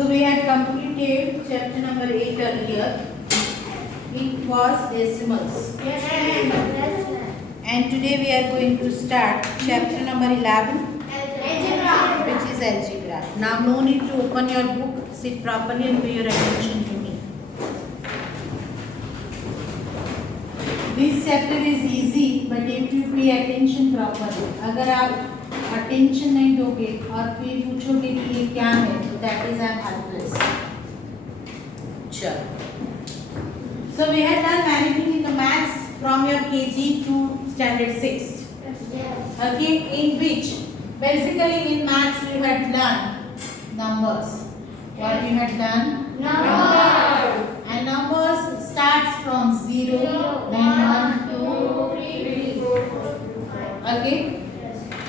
So we had completed chapter number 8 earlier. It was decimals. Yes, ma'am. And today we are going to start chapter number 11, Algebra. which is algebra. Now no need to open your book. Sit properly and pay your attention to me. This chapter is easy, but if you pay attention properly, अगर आप attention नहीं दोगे और फिर पूछोगे कि ये क्या है, तो that is an helpless. चलो. So we had done many things in the maths from your KG to standard 6. Yes. Okay, in which basically in maths you had learned numbers. What you had done? Numbers. And numbers starts from 0, then 1, 2, 3, 4. Okay?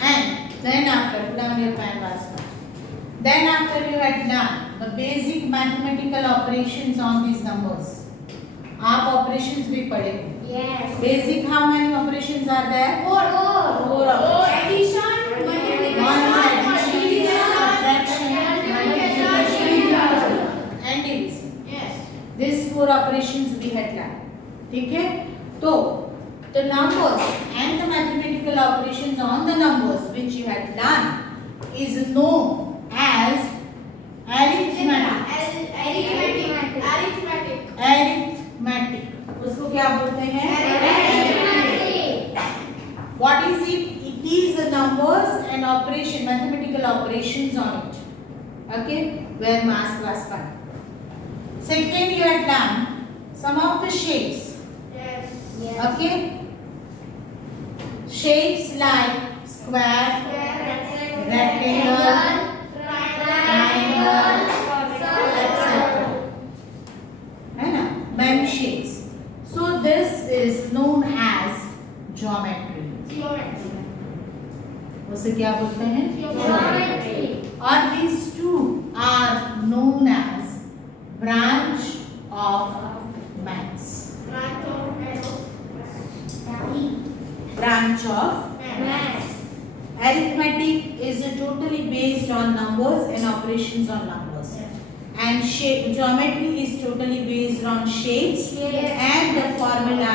And then after, put down your pen last time. Then after you had done the basic mathematical operations on these numbers. आप operations भी पढ़े. Yes. Basic how many operations are there? Four operations. Addition, multiplication, One is addition, subtraction, multiplication, and division. Yes. These 4 operations we had done. ठीक है? तो the numbers and the mathematical operations on the numbers which you had done is known as arithmetic. Arithmetic. उसको क्या बोलते हैं? What is it? It is the numbers and operation, mathematical operations on it. Okay? Where mass class 1. Second, you had done some of the shapes. Okay? Shapes like square, rectangle, triangle, etc. है ना? Many shapes. So this is known as geometry. उसे क्या बोलते हैं? Or these two are known as branch of maths. Branch of arithmetic is totally based on numbers and operations on numbers. And shape geometry is totally based on shapes and the formula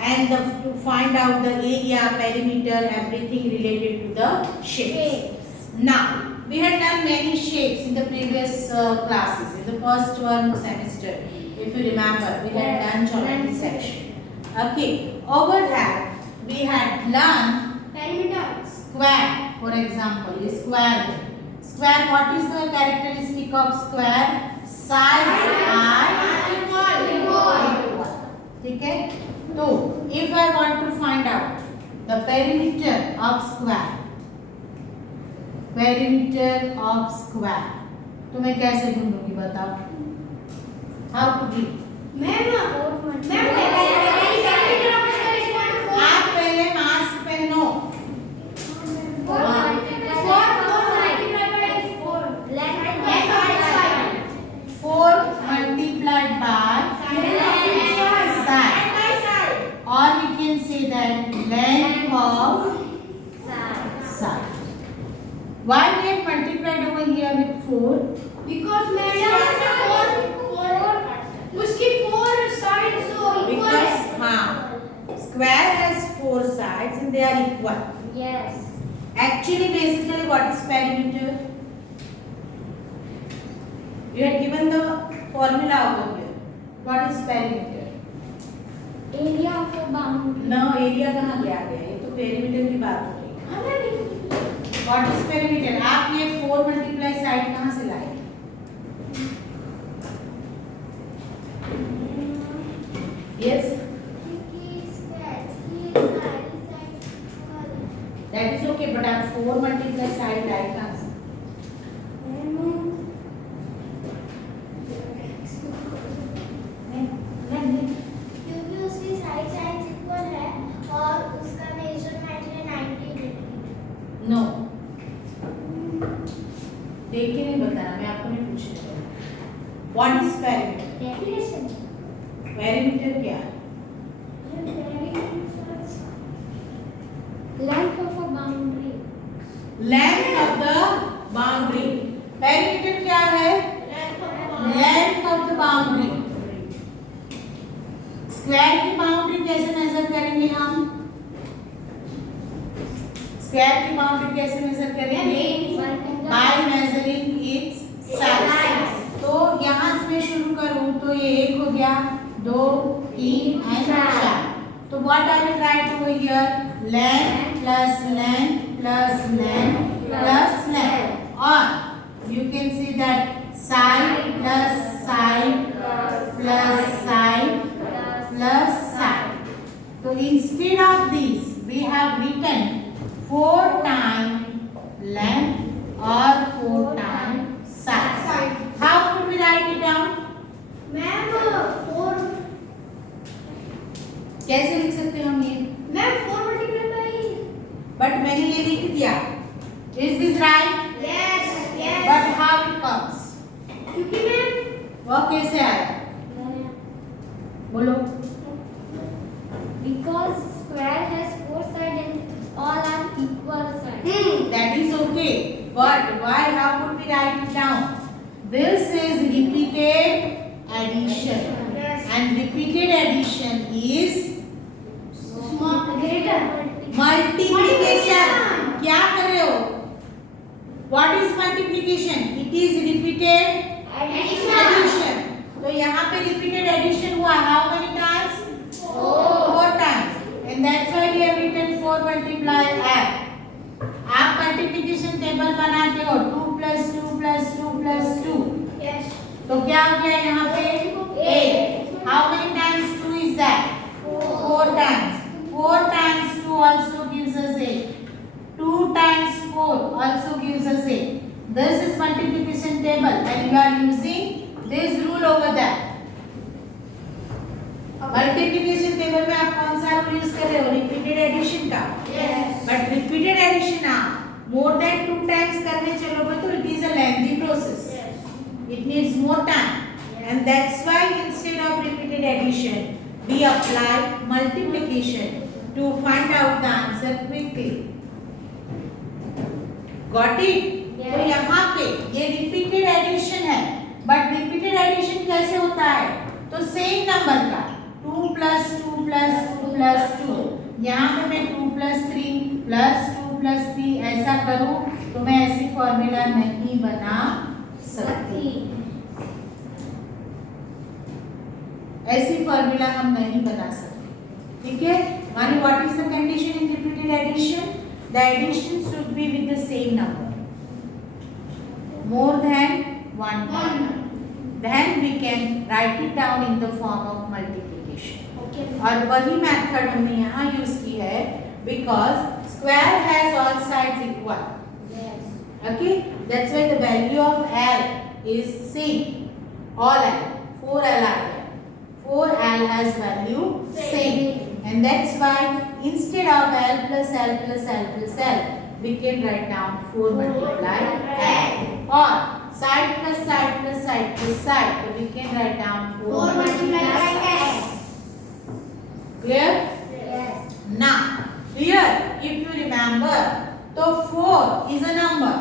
and to find out the area, perimeter, everything related to the shapes. Now we had done many shapes in the previous classes in the first one semester. If you remember, we had done geometry section. Okay, over that we had learned square. For example, a square. Square, what is the characteristic of square? Sides are equal. ठीक है? तो if I want to find out the perimeter of square, तो मैं कैसे ढूंढूंगी बताओ? How to do? आप पहले mask पहनो. 4 multiplied by side. Or we can say that length of side. Why we have multiplied over here with 4? Because उसकी 4 sides so equal Because square has 4 sides and they are equal. Yes. Actually, basically, what is perimeter? You had given the formula over here. What is perimeter? Area of a boundary. No, area कहाँ गया है? ये तो perimeter की बात हो रही है. What is perimeter? आप ये 4 multiply side कहाँ से लाए? Yes. That is okay, but आप 4 multiply side लाए कहाँ से? क्योंकि उसकी साइड इक्वल है और उसका मेजरमेंट है 90 डिग्री. No. देख के नहीं बताना, मैं आपको नहीं पूछ रही हूँ. What is perimeter? Definition. Perimeter क्या है? Length of a boundary. Length of the boundary. Perimeter क्या है? स्क्वायर की बाउंड्री कैसे मेजर करेंगे हम? स्क्वायर की बाउंड्री कैसे मेजर करेंगे? By measuring it's side. तो यहाँ से शुरू करूँ तो ये 1 हो गया, 2, 3 एंड 4। तो what I will write over here? Length plus length plus length plus length, और you can see that side plus side plus side plus side. So instead of this we have written 4 times length or 4 times side. How could we write it down? Ma'am 4 कैसे लिख सकते हैं हम ये? Ma'am 4 multiply by, but मैंने ये लिख दिया। Is this right? Yes yes, But how it comes? क्योंकि मैम वो कैसे आया? बोलो। because square has 4 sides and all are equal sides. That is okay. But why? How could we write it down? This is repeated addition, Yes. and repeated addition is Small greater multiplication. क्या कर रहे हो? What is multiplication? It is repeated addition. तो यहाँ पे repeated addition हुआ how many times? 4 times. And that's why we have written 4 multiply f. आप multiplication table बनाते हो 2 plus 2 plus 2 plus 2. Yes. तो क्या हो गया यहाँ पे? 8. How many times 2 is that? 4 times. 4 times 2 also gives us 8. 2 times 4 also gives us 8. This is multiplication table and you are using this rule over there. Multiplication table में आप कौन सा रूल यूज कर रहे हो? रिपीटेड एडिशन का। Yes. But repeated addition आप more than 2 times करने चलोगे तो it is a lengthy process. It needs more time, and that's why instead of repeated addition, we apply multiplication to find out the answer quickly. Got it? Yes. तो यहाँ पे ये repeated addition है, but repeated addition कैसे होता है? तो same number का 2 plus 2 plus 2 plus 2, यहाँ पे मैं 2 plus 3 plus 2 plus 3 ऐसा करूँ तो मैं ऐसी फॉर्मूला नहीं बना सकती। ऐसी फॉर्मूला हम नहीं बना सकते। ठीक है? मानी what is the condition in repeated addition? The addition should be with the same number more than 1, then we can write it down in the form of multiplication. Okay. और वही मेथड हमने यहाँ यूज की है because square has all sides equal. Yes. Okay, that's why the value of L is same. All L, 4L are there. 4L has value same, and that's why instead of L plus L plus L plus L, we can write down 4 multiply L. Or side plus side plus side plus side, so we can write down 4 multiply S. Clear? Yes. Now, here, if you remember, so 4 is a number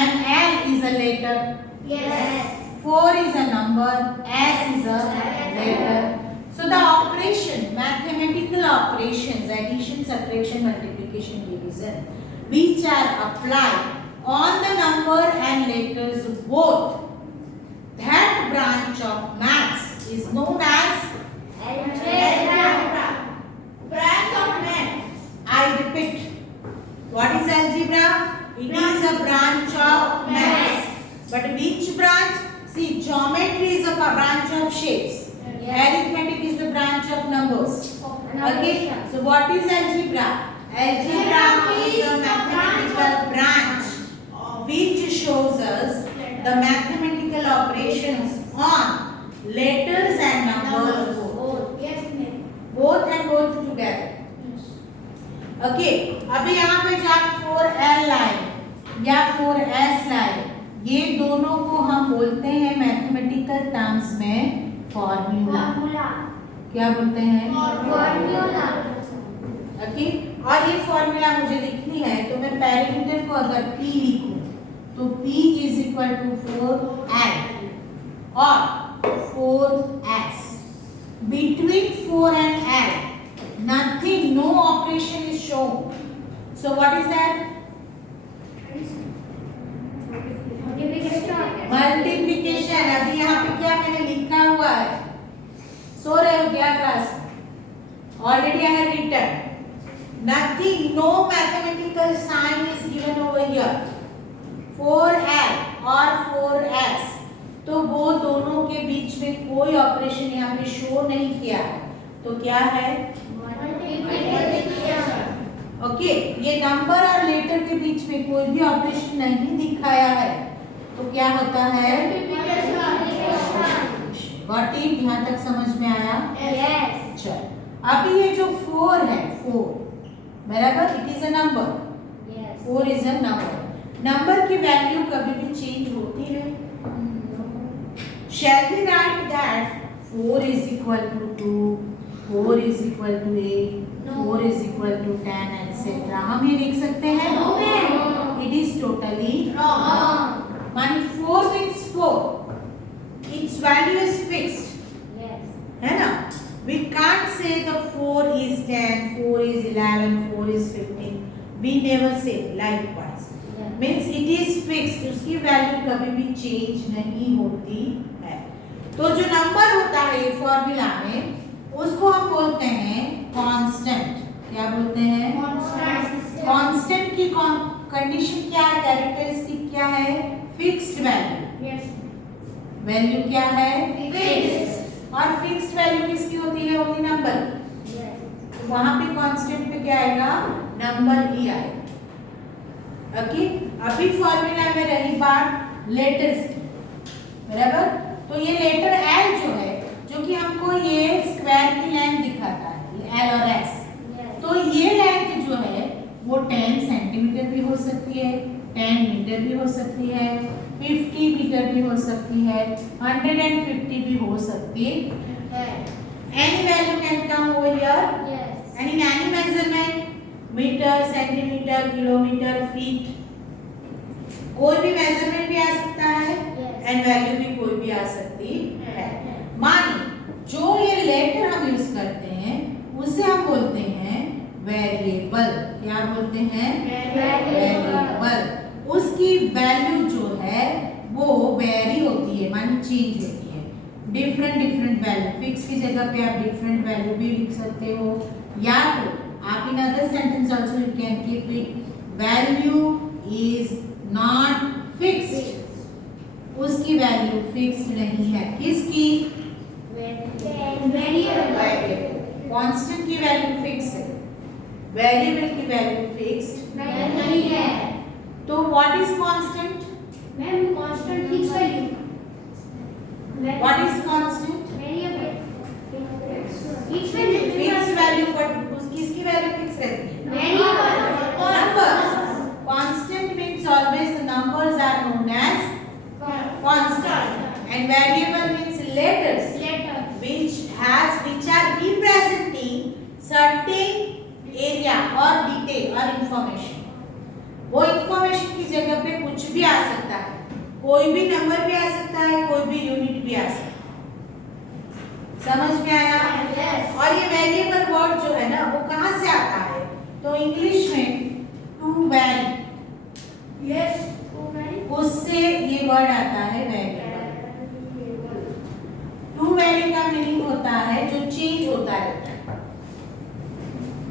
and L is a letter. Yes. 4 is a number, S is a letter. So the operation, mathematical operations, addition, subtraction, multiplication, division, which are applied on the number and letters both, that branch of maths is known as Algebra. branch of maths. I repeat, what is algebra? It is a branch of maths. But which branch? See, geometry is a branch of shapes. Arithmetic is the branch of numbers. Okay. So what is algebra? Algebra is a mathematical branch which shows us the mathematical operations on letters and numbers both. Yes, ma'am. Both and both together. Okay. अभी यहाँ पे जो आप 4L लाए या 4S लाए, ये दोनों को हम बोलते हैं मैथमेटिकल टर्म्स में फॉर्मूला। क्या बोलते हैं? फॉर्मूला। ओके, और ये फॉर्मूला मुझे लिखनी है तो मैं पैरामीटर को अगर P लिखूं तो P is equal to 4L और 4S। between 4 and L, nothing, no operation is shown. So what is that? Multiplication. अभी यहाँ पे क्या मैंने लिखा हुआ है? सो रहे हो क्या class? Already I have written nothing, no mathematical sign is given over here. 4L और 4S, तो वो दोनों के बीच में कोई ऑपरेशन यहाँ पे शो नहीं किया है, तो क्या है? ओके, ये नंबर और लेटर के बीच में कोई भी ऑपरेशन नहीं दिखाया है, तो क्या होता है? Got it? यहाँ तक समझ में आया? Yes. चल, अभी ये जो 4 है, 4 बराबर, it is a number. Yes. 4 is a number. Number की वैल्यू कभी भी चेंज होती है। Shall we write that 4 is equal to 2, 4 is equal to 8, No. 4 is equal to 10, etc. हम ये लिख सकते हैं? No, ma'am. It is totally Wrong. मानी 4 means 4. Its value is fixed. Yes. है ना? We can't say the 4 is 10, 4 is 11, 4 is 15. We never say likewise. Yeah. Means it is fixed. उसकी value कभी भी चेंज नहीं होती है। तो जो नंबर होता है फॉर्मूला में, उसको हम बोलते हैं कांस्टेंट। क्या बोलते हैं? Constant. कांस्टेंट की कंडीशन क्या है? कैरेक्टरिस्टिक क्या है? Fixed value. Yes. वैल्यू क्या है? Fixed. और फिक्स्ड वैल्यू किसकी होती है? Only number. Yes. तो वहां पे कांस्टेंट पे क्या आएगा? नंबर ही आएगा। ओके, अभी फॉर्मूला में रही बात लेटर्स की, बराबर? तो ये लेटर L जो है, जो कि हमको ये स्क्वायर की लेंथ दिखाता है, ये L और S, Yes. तो ये लेंथ जो है वो 10 सेंटीमीटर भी हो सकती है, 10 मीटर भी हो सकती है, 50 मीटर भी हो सकती है, 150 भी हो सकती है। Yes. Any value can come over here, Yes. and in any measurement, metre, centimetre, kilometre, feet, कोई भी मेजरमेंट भी आ सकता है, Yes. एंड वैल्यू भी कोई भी आ सकती है। मानिए जो ये लेटर हम यूज करते हैं उसे हम बोलते हैं वेरिएबल। क्या बोलते हैं? वेरिएबल। उसकी वैल्यू जो है वो वेरी होती है, मानी चेंज होती है। डिफरेंट वैल्यू, फिक्स की जगह पे आप डिफरेंट वैल्यू भी लिख सकते हो, या तो आप in other sentence also you can keep it value is not fixed. उसकी वैल्यू फिक्स्ड नहीं है। किसकी? कांस्टेंट की वैल्यू फिक्स है, वेरिएबल की वैल्यू फिक्स्ड नहीं है। तो what is constant? Ma'am constant fix value. What is constant? Variable. Fix fix value, but उसकी इसकी वैल्यू फिक्स रहती है। Variable. Numbers. Constant means always the numbers are known as constant, and variable means letters which are representing certain area or detail or information. वो information की जगह पे कुछ भी आ सकता है, कोई भी नंबर भी आ सकता है, कोई भी यूनिट भी आ सकता है। समझ में आया? Yes. और ये वेरिएबल वर्ड जो है ना वो कहाँ से आता है? तो इंग्लिश में टू वैरी, Yes. उससे ये वर्ड आता है वेरिएबल। टू वैरी का मीनिंग होता है जो चेंज होता रहता है,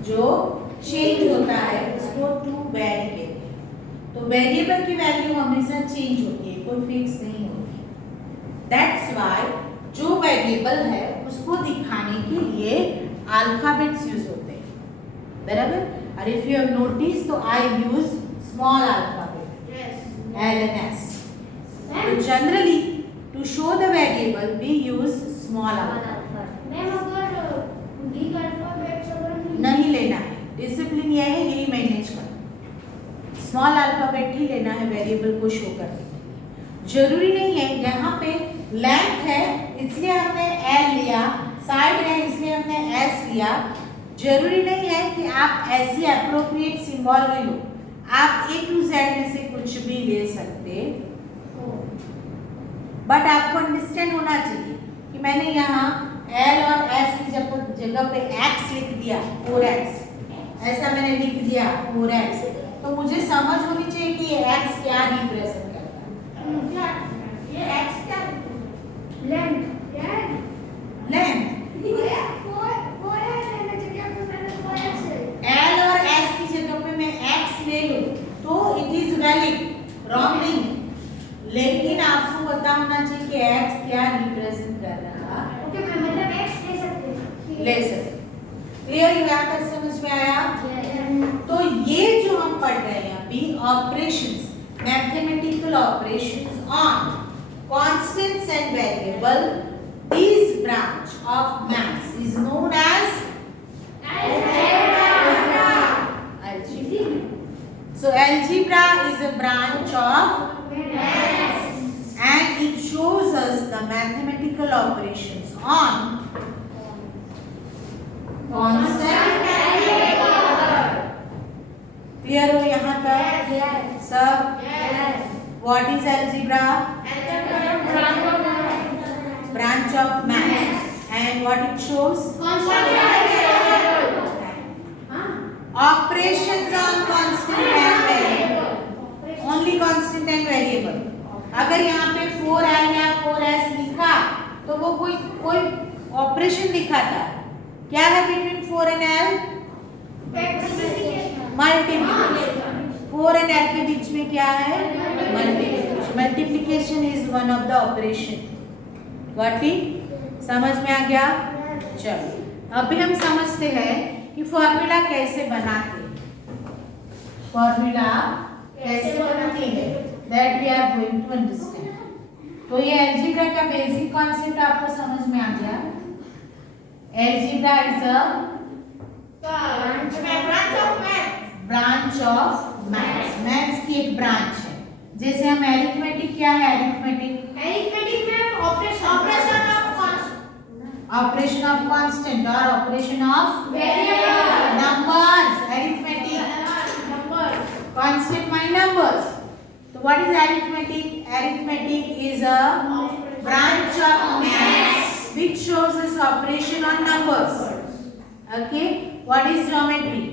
जो चेंज होता है उसको टू वैरी कहते हैं। तो वेरिएबल की वैल्यू हमेशा चेंज होती है, कोई फिक्स नहीं होती। दैट्स व्हाई जो वेरिएबल है उसको दिखाने के लिए अल्फाबेट्स यूज होते हैं, बराबर? और इफ यू हैव नोटिस तो I use small alphabet L and S. So generally to show the variable we use small alphabet. Ma'am अगर बिग अल्फाबेट अगर नहीं लेना है, डिसिप्लिन यह है, यही मैनेज करना। स्मॉल अल्फाबेट ही लेना है वेरिएबल को शो करने के लिए। जरूरी नहीं है, यहाँ पे लेंथ है इसलिए हमने L लिया, साइड है इसलिए हमने S लिया। जरूरी नहीं है कि आप ऐसी अप्रोप्रिएट सिंबल ले लो, आप A to Z में से कुछ भी ले सकते हो, बट आपको अंडरस्टैंड होना चाहिए कि मैंने यहाँ L और S की जगह पे X लिख दिया 4X, ऐसा मैंने लिख दिया 4X, तो मुझे समझ होनी चाहिए कि ये X क्या रिप्रेजेंट करता है। ये X क्या? Length length. L और S की जगह पे मैं X ले लूं तो इट इज वैलिड, रॉन्ग नहीं। लेकिन आपको पता होना चाहिए कि X क्या रिप्रेजेंट कर रहा है। ओके मैं मतलब x ले सकते हैं। ले सकते। क्लियर? यहाँ तक समझ में आया? तो ये जो हम पढ़ रहे हैं अभी operations, mathematical operations on constants and variable, this branch of maths is known as algebra. So algebra is a branch of maths and it shows us the mathematical operations on constant and variable. Clear हो यहाँ तक? Yes. सब? Yes. What is algebra? Branch of maths. And what it shows? Operations on constant and variable. Only constant and variable. अगर यहाँ पे 4L या 4S लिखा तो वो कोई ऑपरेशन दिखाता है। क्या है between 4 and L? Multiplication. 4 and L के बीच में क्या है? Multiplication. Multiplication is one of the operation. Got it? समझ में आ गया? चलो अभी हम समझते हैं कि फॉर्मूला कैसे बनाते हैं। फॉर्मूला कैसे बनाते हैं that we are going to understand. तो ये अलजेब्रा का बेसिक कॉन्सेप्ट आपको समझ में आ गया। Algebra is a branch of maths. Maths की एक ब्रांच है। जैसे हम एरिथमेटिक, क्या है एरिथमेटिक? ऑपरेशन ऑफ कांस्टेंट और operation of numbers, arithmetic. Constant my numbers. So what is arithmetic? Arithmetic is a branch of maths which shows us operation on numbers. Okay. What is geometry?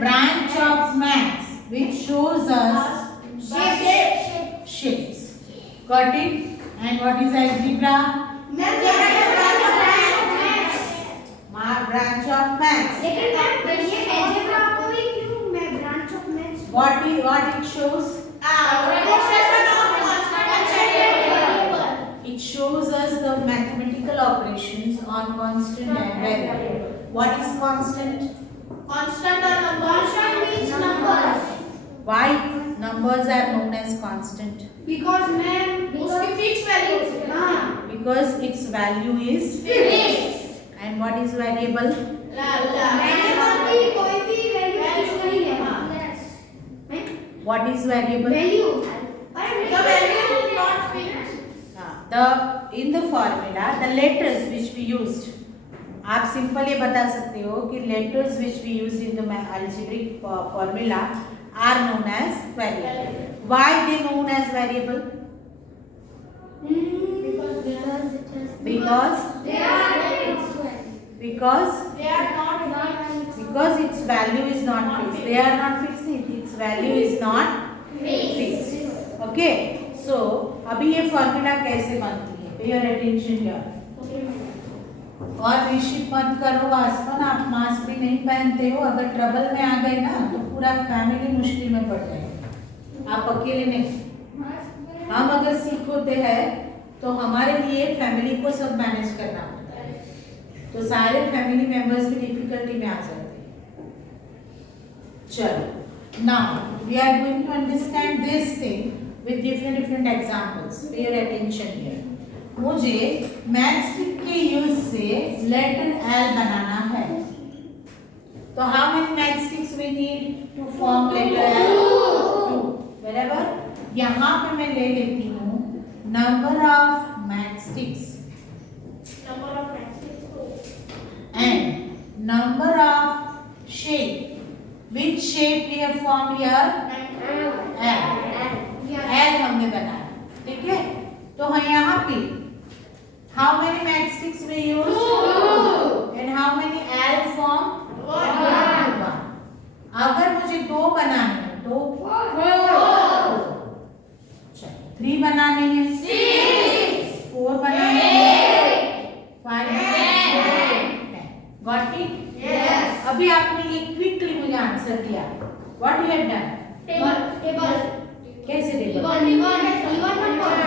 Branch of maths which shows us shapes. Got it? And what is algebra? Branch of maths. What it shows? It shows us the mathematical operations on constant and variable. What is constant? Why numbers are known as constant? Because Because its value is fixed. And what is variable? What is variable? In the formula, the letters which we used, आप simple ये बता सकते हो कि letters which we used in the algebraic formula are known as variable. Why they known as variable? Because its value is not fixed. They are not fixed. Its value is not fixed. Okay. So अभी ये formula कैसे बनती है? Pay your attention here. और विशिप मत करो आसमान, आप मास्क भी नहीं पहनते हो। अगर ट्रबल में आ गए ना तो पूरा फैमिली मुश्किल में पड़ जाएगा। आप अकेले नहीं। हम अगर सिक होते हैं तो हमारे लिए फैमिली को सब मैनेज करना पड़ता है, तो सारे फैमिली मेंबर्स भी डिफिकल्टी में आ जाते हैं। चलो now we are going to understand this thing with different examples. Pay your attention here. मुझे मैथस्टिक के यूज से लेटर एल बनाना है, तो how many matchsticks we need to form letter L? 2। बराबर। यहाँ पे मैं ले लेती हूँ number of matchsticks and number of shape. Which shape we have formed here? L. L हमने बनाया। ठीक है, तो है यहाँ पे how many matchsticks we use, and how many L form, 1। अगर मुझे 2 बनाने हैं तो 3 बनाने हैं, 4 बनाने हैं, 5 गॉट इट। अभी आपने ये क्विकली मुझे आंसर दिया, व्हाट यू हैव डन, कैसे टेबल,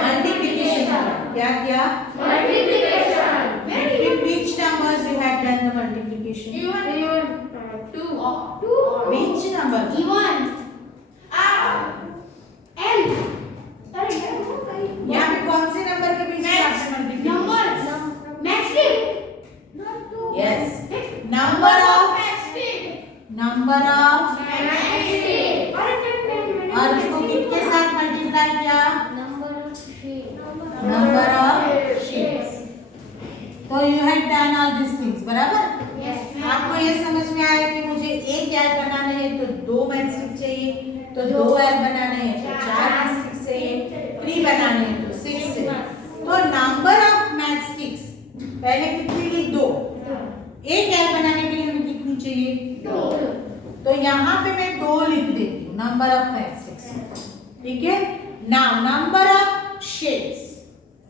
मल्टीप्लिकेशन, क्या किया, with which numbers you have done the multiplication, which number, यहाँ पे कौन से नंबर के बीच में आपने मल्टीप्लिकेशन, yes, number of और इसको किसके साथ मल्टीप्लाई किया, नंबर ऑफ शेप्स। तो you have done all this things, बराबर। आपको ये समझ में आया कि मुझे एक एल बनाना है तो 2 मैट्रिक्स चाहिए, तो 2 एल बनाने हैं तो 4 मैट्रिक्स चाहिए, 3 बनाने हैं तो 6 चाहिए। तो नंबर ऑफ मैट्रिक्स पहले कितनी ली, 2। एक एल बनाने के लिए हमें कितनी चाहिए, 2। तो यहाँ पे मैं 2 लिख देती हूँ, नंबर ऑफ मैट्रिक्स, ठीक है। नाउ नंबर ऑफ शेप्स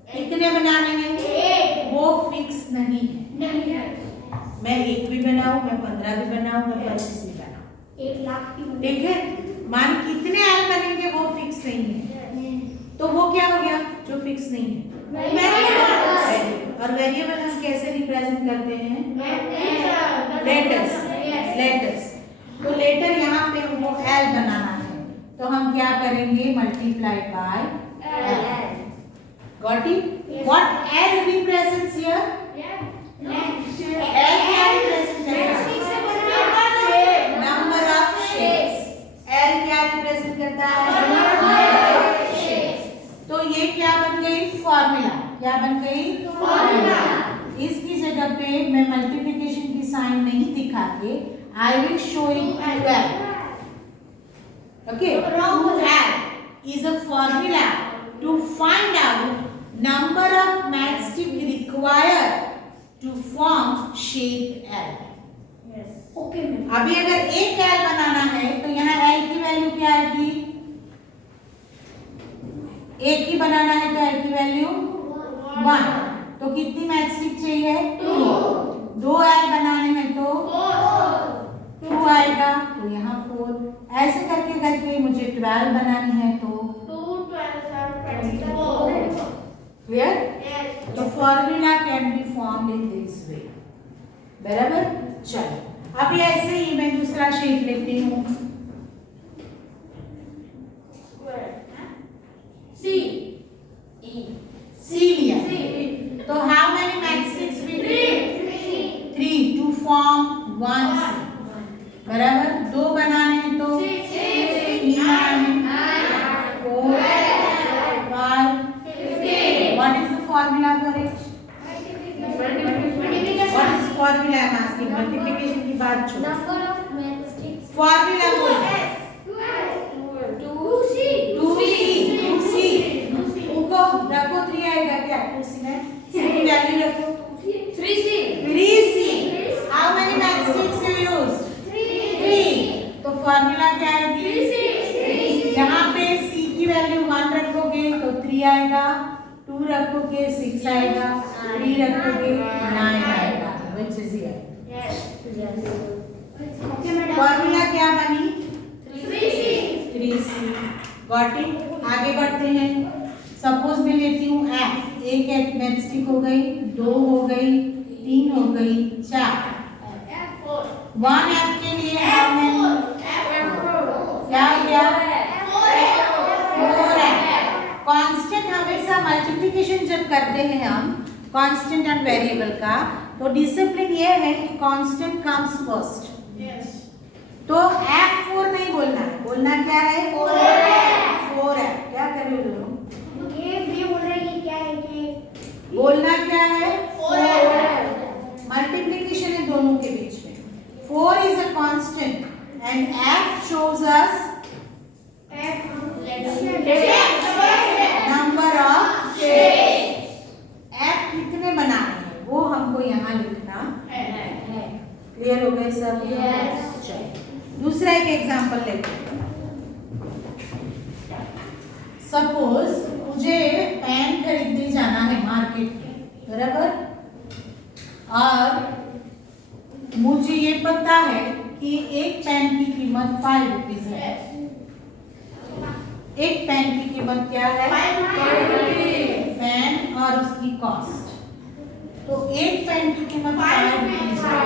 कितने बनाने हैं, वो फिक्स नहीं है, मैं 1 भी बनाऊं, मैं 15 भी बनाऊं, मैं 25 भी बनाऊं, ठीक है। मान कितने एल बनेंगे वो फिक्स नहीं है, तो वो क्या हो गया जो फिक्स नहीं है, वेरिएबल। और वेरिएबल हम कैसे रिप्रेजेंट करते हैं, लेटर्स। तो लेटर यहाँ पे वो एल बनाना है, तो हम क्या करेंगे, multiply by L, got it. What L represents here, L क्या रिप्रेजेंट करता है, नंबर ऑफ शेप्स। एल क्या रिप्रेजेंट करता है, नंबर ऑफ शेप्स। तो ये क्या बन गई, फॉर्मूला, क्या बन गई, फॉर्मूला। इसकी जगह पे मैं मल्टीप्लिकेशन की साइन नहीं दिखा के I will show it well. Okay. Add is a formula to find out number of matchstick required to form shape L. Yes. Okay. अभी अगर एक L बनाना है तो यहाँ L की वैल्यू क्या आएगी, एक ही बनाना है तो L की वैल्यू 1। तो कितनी मैचस्टिक चाहिए, 2 L बनाने हैं तो 2 आएगा, तो यहाँ 4। ऐसे करके करके मुझे 12 बनानी है तो 2 12 are 24। क्लियर? तो formula can be formed in this way, बराबर। चलो अभी ऐसे ही मैं दूसरा शेप लेती हूँ, सी लिया। तो how many matchsticks we need, 3 to form 1 C, बराबर। 2 बनाने हैं तो 3 बनाने, 4 5 what is the formula for it, what is formula, I am asking. Multiplication की बात छोड़ो, नंबर ऑफ मैट्रिक्स, फॉर्मूला बोलो, 2c उनको रखो, 3 आएगा क्या, 2c में c की वैल्यू रखो, 3c। How many matrix you use, 3। तो फॉर्मूला क्या आएगी, यहाँ पे c की वैल्यू 1 रखोगे तो 3 आएगा, 2 रखोगे 6 आएगा, 3 रखोगे 9 आएगा, व्हिच इज हियर। फॉर्मूला क्या बनी, 3c, गॉट इट। आगे बढ़ते हैं। सपोज मैं लेती हूँ f, एक मैचस्टिक हो गई, 2 हो गई, 3 हो गई, 4। 1 f के लिए क्या हो गया, 4 f। कांस्टेंट हमेशा मल्टीप्लिकेशन जब करते हैं हम कांस्टेंट एंड वेरिएबल का, तो डिसिप्लिन ये है कि कांस्टेंट कम्स फर्स्ट। तो f4 नहीं बोलना है, बोलना क्या है, 4 है। क्या कर रहे हो लोग, ये बोल रहे हैं क्या है, ये बोलना क्या है, 4। मल्टीप्लिकेशन है दोनों के बीच में। 4 is a constant and f shows us number clear हो गए सब? Yes. चलिए दूसरा एक एग्जांपल लेते हैं। सपोज मुझे पेन खरीदने जाना है मार्केट में, बराबर, और मुझे ये पता है कि एक पेन की कीमत 5 रुपीज है। एक पेन की कीमत क्या है? 5 रुपीज। पेन और उसकी कॉस्ट, तो एक पेन की कीमत 5 रुपीज है।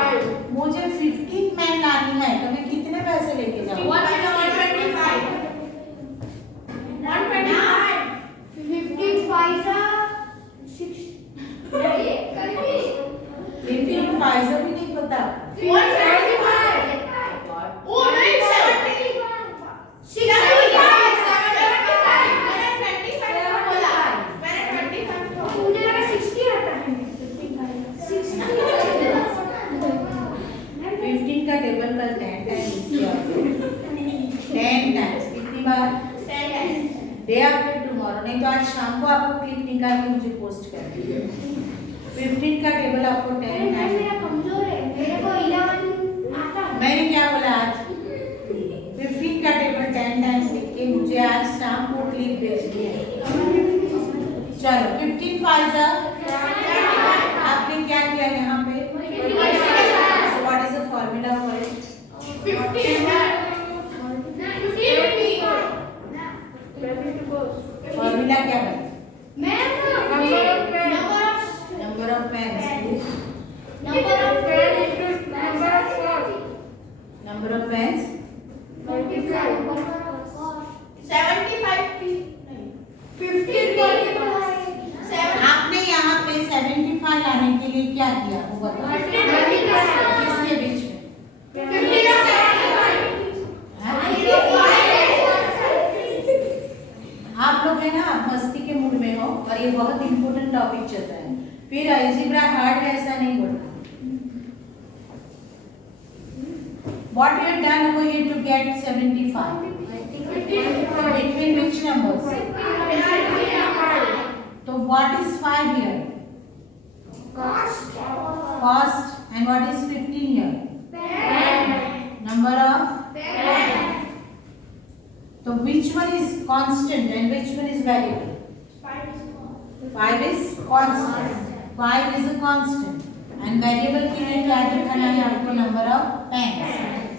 मुझे 15 पेन लानी है, तो मैं कितने पैसे लेके जाऊँ? 125. 15 पैसा 6. 15 पैसा भी नहीं पता। 175. Oh नहीं 75. 65. 75 बोला। मैंने 25 मुझे लगा 60 आता है। 15 का टेबल पर 10 टाइम्स किया। 10 टाइम्स कितनी बार? 10 टाइम्स। डे आफ्टर टुमारो, नहीं तो आज शाम को आपको क्लिप निकाल के मुझे पोस्ट कर दीजिए। 15 का टेबल आपको 10 टाइम्स। मेरा कमजोर है, मेरे को 11 आता है। मैंने क्या बोला? आज 15 का टेबल 10 टाइम्स लिख के मुझे आज शाम को क्लिप भेजनी है। चलो 15 पैसा आपने क्या किया यहाँ पे? What is the formula for it? 50. Formula क्या बना? Number of pens. Number of pens आपने यहाँ पे 75 लाने के लिए क्या किया वो बताओ? किसके बीच में? आप लोग है ना मस्ती के मूड में हो और ये बहुत इंपॉर्टेंट टॉपिक चल रहा है, फिर अलजेब्रा हार्ड है ऐसा नहीं बोलना। What you have done over here to get 75? Between which numbers? So what is 5 here? Cost. And what is 15 here? Number of? So which one is constant and which one is variable? 5 is constant. 5 is a constant. And variable के लिए क्या दिखाना है आपको? Number of pens.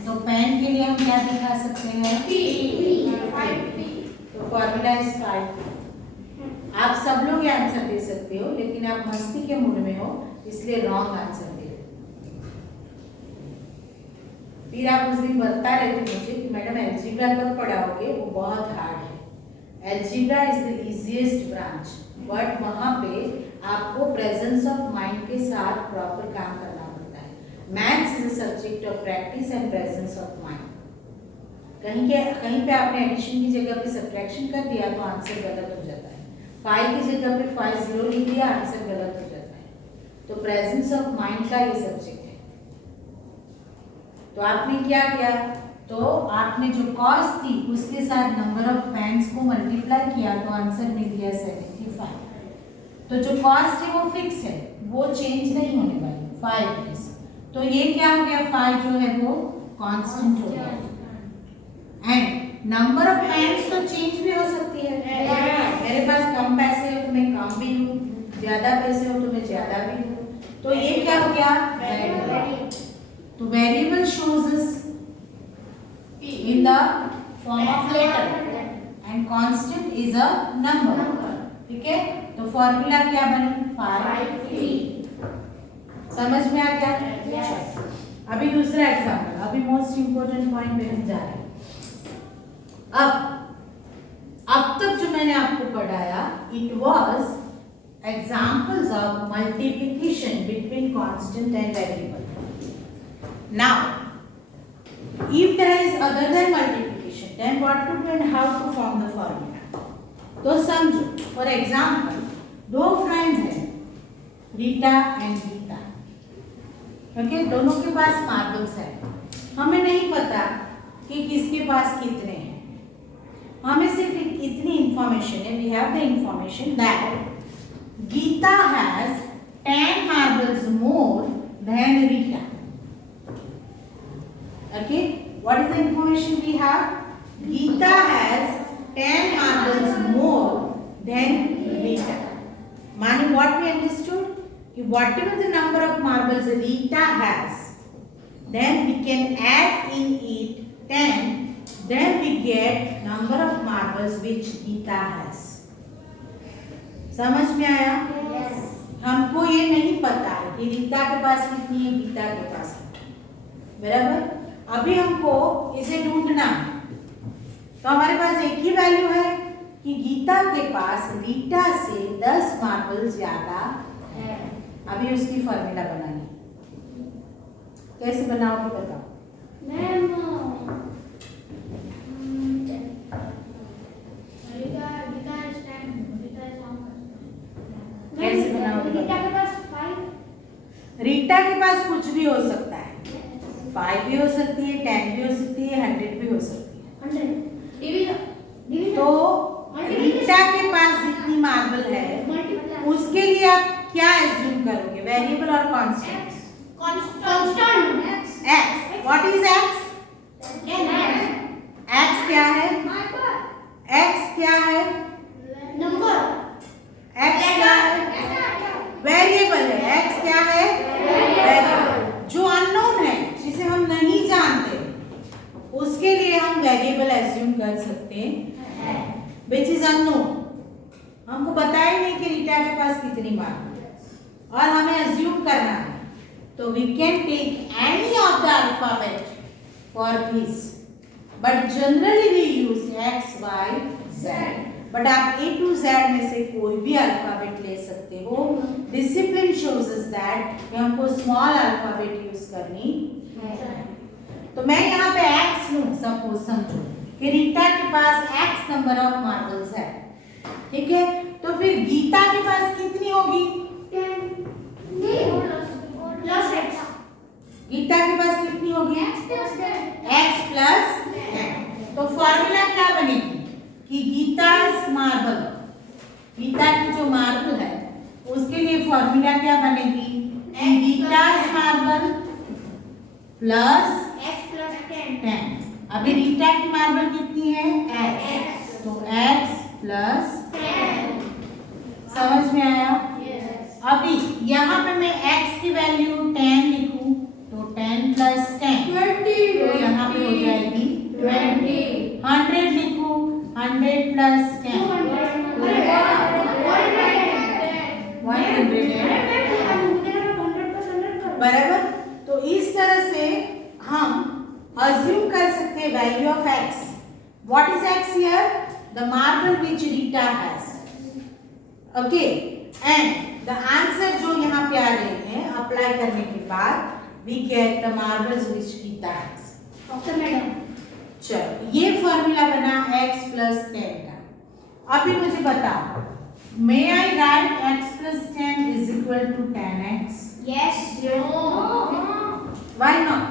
तो pen के लिए हम क्या दिखा सकते हैं? तो फॉर्मूला इज 5। आप सब लोग ये आंसर दे सकते हो, लेकिन आप मस्ती के मूड में हो इसलिए रॉन्ग आंसर दे रहे हो। फिर आप उस दिन बताता रहते मुझे कि मैडम अलजेब्रा कब पढ़ाओगे, वो बहुत हार्ड है। Algebra is the easiest branch, but वहाँ पे आपको प्रेजेंस ऑफ माइंड के साथ प्रॉपर काम करना पड़ता है। Maths is a subject of practice and presence of mind. कहीं पे आपने एडिशन की जगह पे सब्ट्रैक्शन कर दिया तो आंसर गलत हो जाता है। 5 की जगह पे 5 0 लिख दिया, आंसर गलत हो जाता है। तो प्रेजेंस ऑफ माइंड का ये सब्जेक्ट है। तो आपने क्या किया? तो आपने जो कॉस्ट थी उसके साथ नंबर ऑफ पेन्स को मल्टीप्लाई किया तो आंसर मिल गया 75। तो जो कॉस्ट है वो फिक्स है, वो चेंज नहीं होने वाली, 5 रुपीज। तो ये क्या हो गया? 5 जो है वो कांस्टेंट हो गया। एंड नंबर ऑफ पेन्स तो चेंज भी हो सकती है। मेरे पास कम पैसे हो तो मैं कम भी लूँ, ज्यादा पैसे हो तो मैं ज्यादा भी लूँ। तो ये क्या हो गया? वेरिएबल। तो variable shows us in the form of letter and constant is a number. ठीक है? तो फॉर्मूला क्या बनी? 5 समझ में आ गया? Yes. अभी दूसरा एग्जाम्पल, अभी मोस्ट इंपोर्टेंट पॉइंट पे हम जा रहे हैं। अब तक जो मैंने आपको पढ़ाया it was examples of multiplication between constant and variable. Now if there is other than multiplication, then what to do and how to form the formula? तो समझो, for example, दो फ्रेंड्स हैं रीटा एंड गीता, ओके? दोनों के पास marbles है। हमें नहीं पता कि किसके पास कितने हैं, हमें सिर्फ इतनी इंफॉर्मेशन है, we have the information that Geeta has 10 marbles more than Rita. Okay, what is the information we have? Geeta has 10 marbles more than Rita. Meaning what we understood? Whatever the number of marbles Rita has, then we can add in it 10, then we get number of marbles which Geeta has. समझ में आया? Yes. हमको ये नहीं पता है कि रीता के पास कितनी है, गीता के पास कितनी है, बराबर? अभी हमको इसे ढूंढना है, तो हमारे पास एक ही वैल्यू है कि गीता के पास रीटा से 10 मार्बल ज्यादा है। अभी उसकी फॉर्मूला बनानी, कैसे बनाओगे बताओ? मैम कैसे बनाओगे? रीटा के पास 5। रीटा के पास कुछ भी हो सकता है, 5 भी हो सकती है, 10 भी हो सकती है, 100 भी हो सकती है। 100 तो रीटा के पास जितनी मार्बल है उसके लिए आप क्या एज्यूम करोगे, वेरिएबल और constant? Constant x. What is x? X क्या है? एक्स क्या है? नंबर। एक्स क्या है? वेरिएबल है। एक्स क्या है? वेरिएबल। जो अननोन है, जिसे हम नहीं जानते, उसके लिए हम वेरिएबल एज्यूम कर सकते हैं, विच इज अननोन। हमको पता ही नहीं कि रीटा के पास कितनी मार्क और हमें एज्यूम करना है, तो we can take any of the alphabet for this, but generally we use X Y Z. But आप A to Z में से कोई भी अल्फाबेट ले सकते हो। डिसिप्लिन शोज अस दैट कि हमको स्मॉल अल्फाबेट यूज करनी है। तो मैं यहाँ पे x लूँ, सपोज समझो कि रीटा के पास x नंबर ऑफ मार्बल्स है, ठीक है? तो फिर गीता के पास कितनी होगी? 10 प्लस x। गीता के पास कितनी होगी? x plus 10। तो फॉर्मूला क्या बनेगी कि गीता's मार्बल, गीता की जो मार्बल है उसके लिए फॉर्मूला क्या बनेगी? गीता's मार्बल प्लस x प्लस 10। अभी रीटा की मार्बल कितनी है? x। तो x प्लस 10। समझ में आया? अभी यहाँ पे मैं x की वैल्यू 10 लिखूं तो 10 प्लस 10 तो यहाँ पे हो जाएगी 20। 100 लिखूं 100 प्लस 10 बराबर। तो इस तरह से हम अज्यूम कर सकते हैं value of x। What is x here? The marble which Rita has. Okay, and the answer जो यहाँ पे आ रहे हैं अप्लाई करने के बाद we get the marbles which Geeta has. Okay madam. चलो, ये फॉर्मूला बना x प्लस 10 का। अभी मुझे बताओ, may I write x plus 10 is equal to 10x? Yes. No. Why not?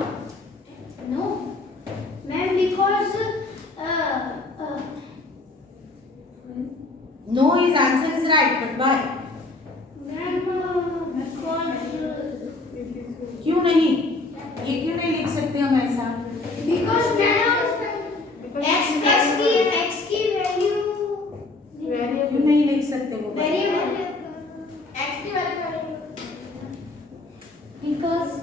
No. Ma'am, because no is answer is right, but why? ma'am, क्यों नहीं? ये क्यों नहीं लिख सकते हम ऐसा? because x की वैल्यू क्यों नहीं लिख सकते वो? वेरिएबल x की वैल्यू because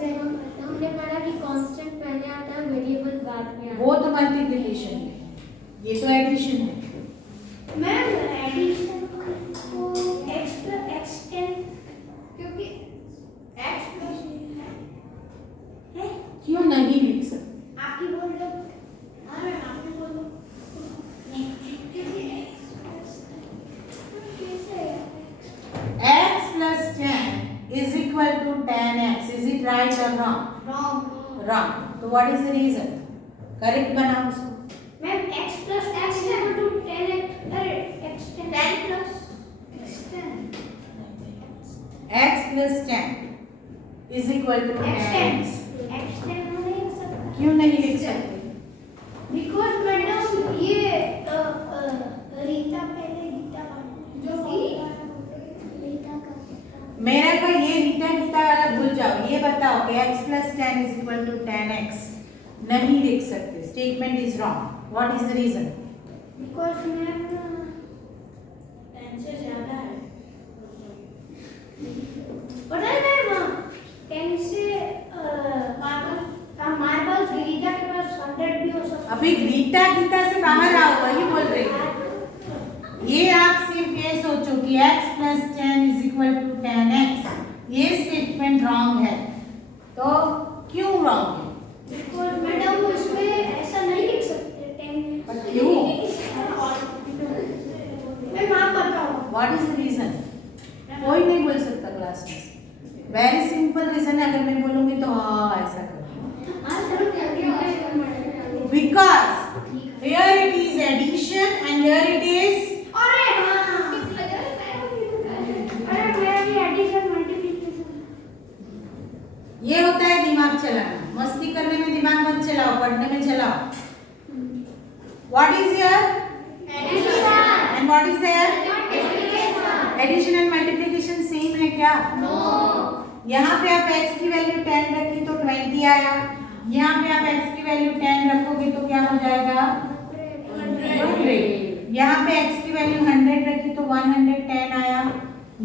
हमने पढ़ा कि कांस्टेंट पहले आता है, वेरिएबल बाद में आता है। वो तो मल्टीप्लिकेशन है, ये तो एडिशन है। मैम एडिशन को x प्लस x 10 क्योंकि x प्लस है। क्यों नहीं लिख सकते? आपकी बोल दो। हाँ मैम, आपकी बोल दो। x plus 10 is equal to 10x. Is it right or wrong? Wrong. Wrong. So what is the reason? Correct बनाओ उसको। Ma'am x plus x is equal to 10x। अरे x 10 plus x 10 x plus 10 is equal to 10x. x 10 नहीं लिख सकता। क्यों नहीं लिख सकते? Because मैडम ये रीता पहले गीता जो रीता का मेरा का ये रीटा गीता वाला भूल जाओ, ये बताओ कि x plus 10 is equal to 10x नहीं लिख सकते. Statement is wrong. What is the reason? Because ma'am 10 से ज़्यादा है. पता है मैम 10 से मार्बल गीता के पास 100 भी हो सकता है. अभी गीता से बाहर आओ, वही बोल रही हूँ. ये आप सिर्फ ये सोचो कि x plus 10 is equal to 10x. ये स्टेटमेंट रॉन्ग है. तो क्यों रॉन्ग है? Because मैडम उसमें ऐसा नहीं लिख सकते 10. पर क्यों? मैं आप बताओ. What is the reason? कोई नहीं बोल सकता क्लास में. वेरी सिंपल रीजन है. अगर मैं बोलूंगी तो हाँ ऐसा करो. Because here it is addition and here it is. अरे हाँ. अरे मेरी एडिशन मल्टीप्लिकेशन. ये होता है दिमाग चलाना. मस्ती करने में दिमाग मत चलाओ, पढ़ने में चलाओ. What is here? Addition. And what is there? Multiplication. Addition and multiplication same है क्या? नो. यहाँ पे आप x की वैल्यू 10 रखी तो 20 आया. यहाँ पे आप x की वैल्यू 10 रखोगे तो क्या हो जाएगा? 100. यहाँ पे x की वैल्यू 100 रखी तो 110 आया.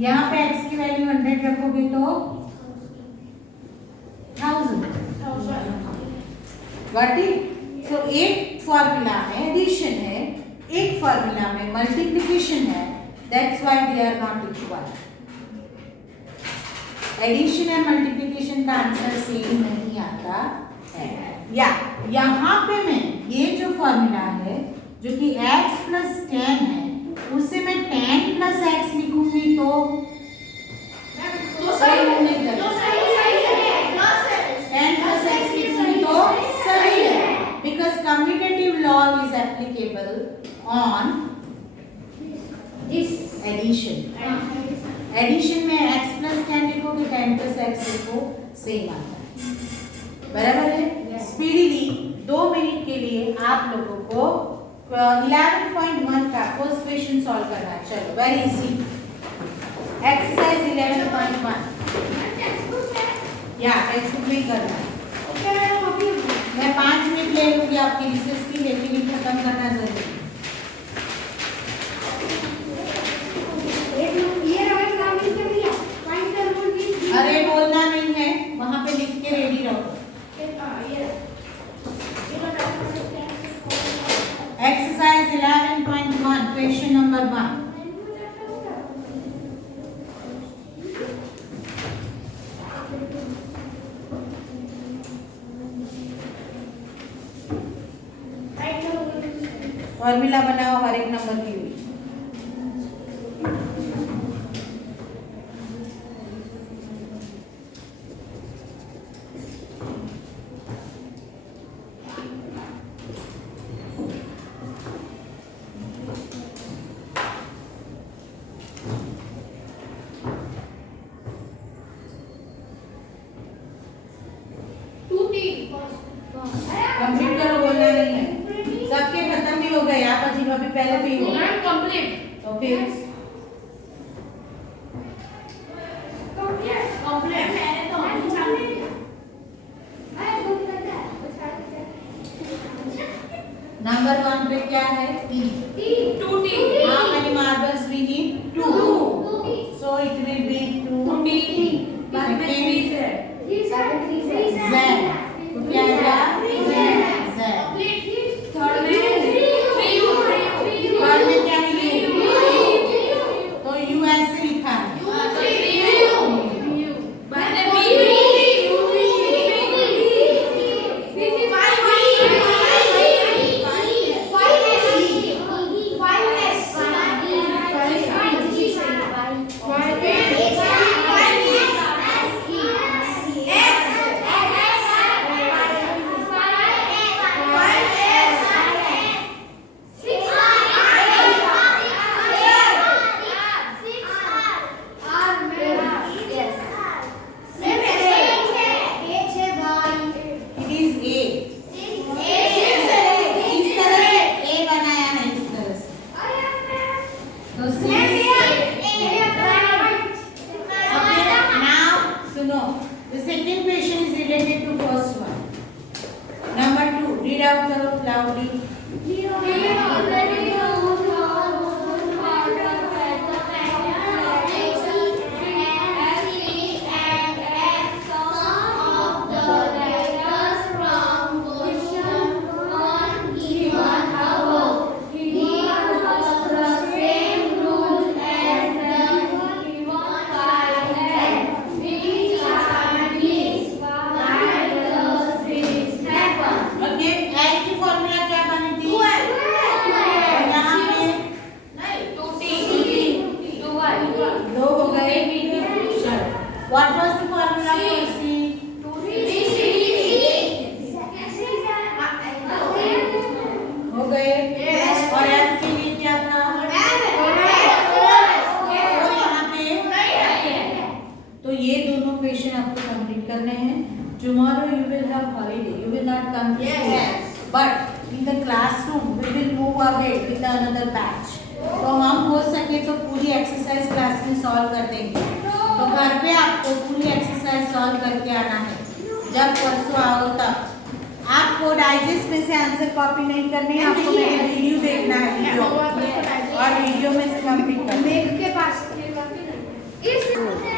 यहाँ पे x की वैल्यू 100 रखोगे तो 1000. Got it? So एक फॉर्मूला में एडिशन है, एक फॉर्मूला में मल्टीप्लिकेशन है. That's why they are not equal. Addition and multiplication का आंसर सेम नहीं आता है. या यहाँ पे मैं ये जो फॉर्मूला है जो कि x plus 10 है उसे मैं 10 plus x लिखूंगी तो सही होने लगे. 10 plus x लिखूंगी तो सही है. Because commutative law is applicable on this addition. एडिशन में x plus 10 लिखोगे 10 plus x लिखो सेम आता है. बराबर है. स्पीडीली 2 मिनट के लिए आप लोगों को 11.1 का फर्स्ट क्वेश्चन सॉल्व करना है. चलो वेरी इजी. एक्सरसाइज 11.1 या टेक्स्ट में करना है. मैं 5 मिनट ले लूंगी आपकी रिसेस की, लेकिन ये खत्म करना जरूरी है. अरे बोलना नहीं है, वहां पे लिख के रेडी रहो. Exercise 11.1 question number 1. फॉर्मूला बनाओ हर एक नंबर की हुई. कंप्लीट करो, बोलना नहीं है. सबके खत्म भी हो गए. आप अजीब अभी पहले भी हो कंप्लीट. तो फिर नंबर 1 पे क्या है? T. How many marbles we need? 2. So it will be 2T. Z. तो क्या आएगा? Z. थर्ड में क्या मिली? तो U ऐसे लिखा है. रीड आउट करो loudly. What was the formula for C? हो गए. और F के लिए क्या था? यहाँ पे तो ये दोनों क्वेश्चन आपको कंप्लीट करने हैं. Tomorrow you will have holiday. You will not come to school. But in the classroom we will move ahead with another batch. तो हम हो सके तो पूरी एक्सरसाइज क्लास में सॉल्व कर देंगे. तो घर पे आपको पूरी एक्सरसाइज सॉल्व करके आना है. जब परसों आओ तब आपको डाइजेस्ट में से आंसर कॉपी नहीं करनी है, आपको मेरे वीडियो देखना है. वीडियो और वीडियो में से कंप्लीट करना है.